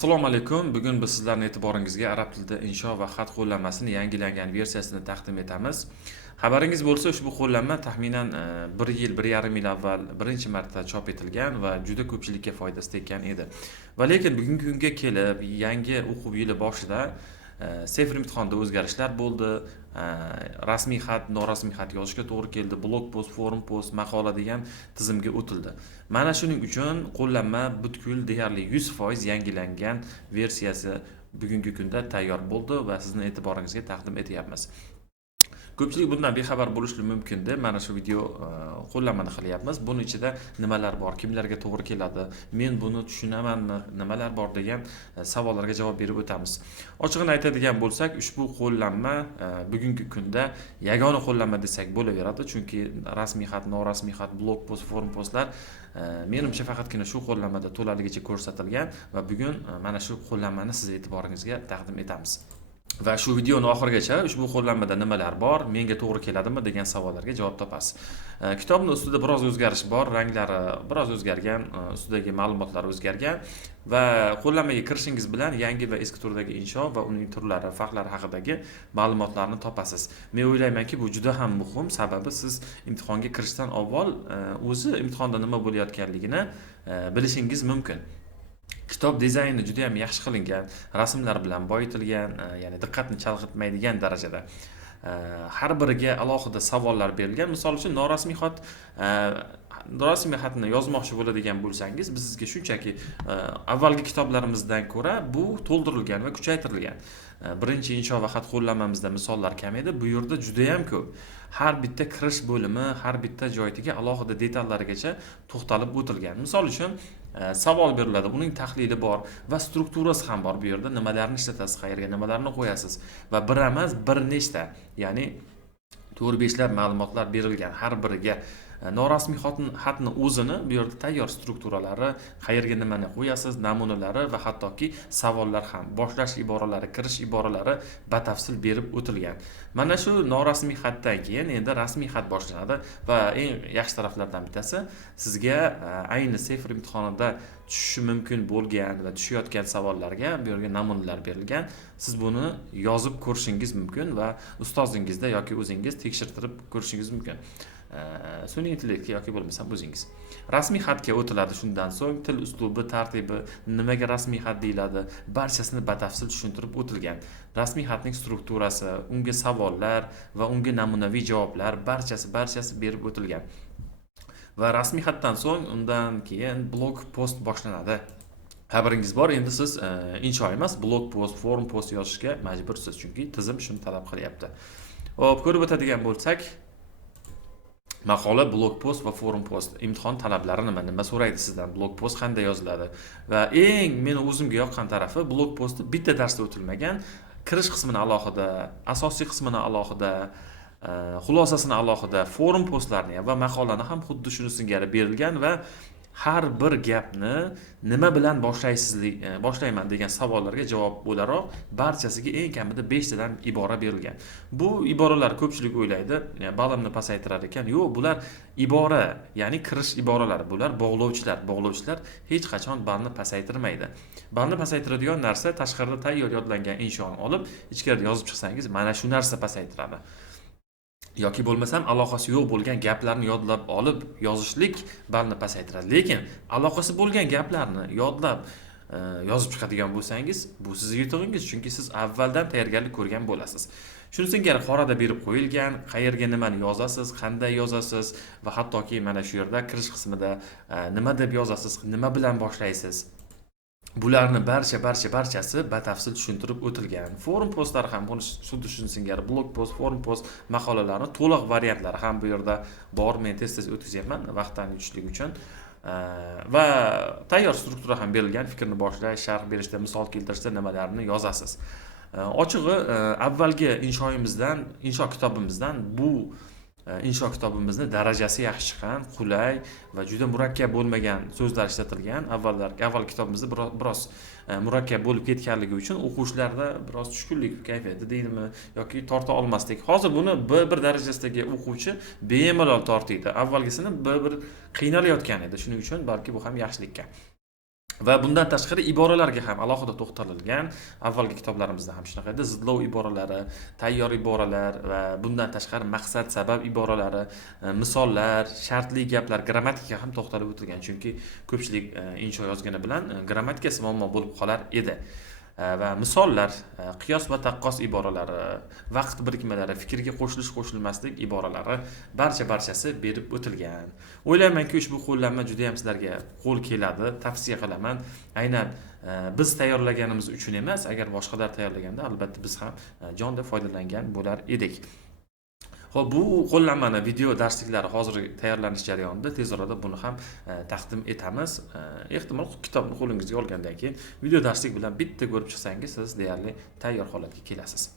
Assalomu alaykum. Bugun biz sizlarning e'tiboringizga arab tilida insho va xat qo'llanmasining yangilangan versiyasini taqdim etamiz. Xabaringiz bo'lsa, ushbu qo'llanma taxminan 1 yil, 1,5 yil avval birinchi marta chop etilgan va juda ko'pchilikka foydasi tekkan edi. Va lekin bugungi kunga kelib, yangi o'quv yili boshida sefr imtihonda o'zgarishlar bo'ldi. Rasmiy xat, norasmiy xat yozishga to'g'ri keldi. Blog post, forum post, maqola degan tizimga o'tildi. Mana shuning uchun qo'llanma butkul deyarli 100% yangilangan versiyasi bugungi kunda tayyor bo'ldi va sizning e'tiboringizga taqdim etyapmiz. Ko'pchilik bundan bexabar bo'lishi mumkin deb mana shu video qo'llanmani qilyapmiz. Buning ichida nimalar bor, kimlarga to'g'ri keladi, men buni tushunamanmi, nimalar bor degan savollarga javob berib o'tamiz. Ochig'ini aytadigan bo'lsak, ushbu qo'llanma bugungi kunda yagona qo'llanma desak bo'laveradi, chunki rasmiy xat, norasmiy xat, blog post, forum postlar menimcha faqatgina shu qo'llanmada to'laligicha ko'rsatilgan va bugun mana shu qo'llanmani siz e'tiboringizga taqdim etamiz. Va shu videoni oxirigacha ushbu qo'llanmada nimalar bor, menga to'g'ri keladimi degan savollarga javob topasiz. Kitobning ustida biroz o'zgarish bor, ranglari biroz o'zgargan, ustidagi ma'lumotlar o'zgargan va qo'llanmaga kirishingiz bilan yangi va eski turdagi insho va uning turlari, farqlari haqidagi ma'lumotlarni topasiz. Men o'ylaymanki, bu juda ham muhim, sababi siz imtihonga kirishdan avval o'zi imtihonda nima bo'layotganligini bilishingiz mumkin. Kitob dizayni juda ham yaxshi qilingan, rasmlar bilan boyitilgan, ya'ni diqqatni chalg'itmaydigan darajada. Har biriga alohida savollar berilgan. Misol uchun norasmiy xatni yozmoqchi bo'ladigan bo'lsangiz, biz sizga shunchaki avvalgi kitoblarimizdan ko'ra bu to'ldirilgan va kuchaytirilgan. Birinchi insho va xat qo'llanmamizda misollar kam edi, bu yerda juda ham ko'p. Har bitta kirish bo'limi, har bitta joyiga alohida detallarigacha to'xtalib o'tilgan. Misol uchun savol beriladi, uning tahlili bor va strukturasi ham bor. Bu yerda nimalarni ishlatasiz, qayerga nimalarni qo'yasiz va bir emas, bir nechta, ya'ni 4-5 lab ma'lumotlar berilgan har biriga. Norasmiy xatni o'zini bu yerda tayyor strukturalari, qayerga nimani qo'yasiz, namunalari va hattoki savollar ham, boshlash iboralari, kirish iboralari batafsil berib o'tilgan. Mana shu norasmiy xatdan keyin endi rasmiy xat boshlanadi va eng yaxshi taraflardan bittasi, sizga ayni sefr imtihonida tushishi mumkin bo'lgan va tushayotgan savollarga bu yerga namunalar berilgan. Siz buni yozib ko'rishingiz mumkin va ustozingizda yoki o'zingiz tekshirtirib ko'rishingiz mumkin. Sun'iy intellektga yoki bo'lmasam o'zingiz. Rasmiy xatga o'tiladi. Shundan so'ng til uslubi, tartibi, nimaga rasmiy xat deyiladi, barchasini batafsil tushuntirib o'tilgan. Rasmiy xatning strukturasi, unga savollar va unga namunaviy javoblar barchasi berib o'tilgan. Va rasmiy xatdan so'ng undan keyin blog post boshlanadi. Xabaringiz bor, endi siz insho emas, blog post, forum post yozishga majbursiz, chunki tizim shuni talab qilyapti. Hop, ko'rib o'tadigan bo'lsak, maqola, blog post va forum post. Imtihon talablari nima so'raydi sizdan? Blog post qanday yoziladi? Va eng meni o'zimga yoqqan tarafi, blog postni bitta darsda o'tilmagan, kirish qismini alohida, asosiy qismini alohida, xulosasini alohida, forum postlarni va maqolani ham xuddi shuni singari berilgan va har bir gapni nima bilan boshlayman degan savollarga javob bo'laroq barchasiga eng kamida 5 tadan ibora berilgan. Bu iboralar ko'pchilik o'ylaydi, balimni pasaytirar ekan. Yo'q, bular ibora, ya'ni kirish iboralari, bular bog'lovchilar. Bog'lovchilar hech qachon balni pasaytirmaydi. Balni pasaytiradigan narsa tashqarida tayyor yodlangan inshoni olib, ichkarida yozib chiqsangiz, mana shu narsa pasaytiradi. Yoki bo'lmasam aloqasi yo'q bo'lgan gaplarni yodlab olib yozishlik balni pasaytiradi. Lekin aloqasi bo'lgan gaplarni yodlab yozib chiqadigan bo'lsangiz, bu sizning yutug'ingiz, chunki siz avvaldan tayyorgarlik ko'rgan bo'lasiz. Shuni singari qorada berib qo'yilgan, qayerga nimani yozasiz, qanday yozasiz va hattoki mana shu yerda kirish qismida nima deb yozasiz, nima bilan boshlaysiz. Bularni barchasi batafsil tushuntirib o'tilgan. Forum postlari ham xuddi shuni singari blog post, forum post maqolalarni to'liq variantlari ham bu yerda bor. Men tez o'tkazyapman vaqtdan yutishlik uchun. Va tayyor struktura ham berilgan. Fikrni boshlash, sharh berishda, misol keltirishda nimalarni yozasiz. Ochig'i, avvalgi insho kitobimizdan bu insho kitobimizni darajasi yaxshi chiqqan, qulay va juda murakkab bo'lmagan so'zlar ishlatilgan. Avval kitobimizda biroz murakkab bo'lib ketganligi uchun o'quvchilarda biroz tushkunlik kayfiyati deydimi yoki torta olmaslik. Hozir buni B1 darajasidagi o'quvchi bemalol tortiydi. Avvalgisini B1 qiynalayotgan edi. Shuning uchun balki bu ham yaxshilikka. Va bundan tashqari iboralarga ham alohida to'xtalilgan. Avvalgi kitoblarimizda ham shunaqa edi. Zidlov iboralari, tayyor iboralar va bundan tashqari maqsad, sabab iboralari, misollar, shartli gaplar, grammatikaga ham to'xtalib o'tilgan. Chunki ko'pchilik insho yozgani bilan grammatikasi muammo bo'lib qolar edi. Va misollar, qiyos va taqqos iboralari, vaqt birikmalari, fikrga qo'shilish qo'shilmaslik iboralari barchasi berib o'tilgan. O'ylaymanki, ushbu qo'llanma juda ham sizlarga qo'l keladi, tavsiya qilaman. Aynan biz tayyorlaganimiz uchun emas, agar boshqalar tayyorlaganda albatta biz ham jonda foydalangan bo'lar edik. Xo'p, bu qo'llanmani video darsliklari hozir tayyorlanish jarayonida, tez orada buni ham taqdim etamiz. Ehtimol kitobni qo'lingizga olgandan keyin video darslik bilan bitta ko'rib chiqsangiz siz deyarli tayyor holatga kelasiz.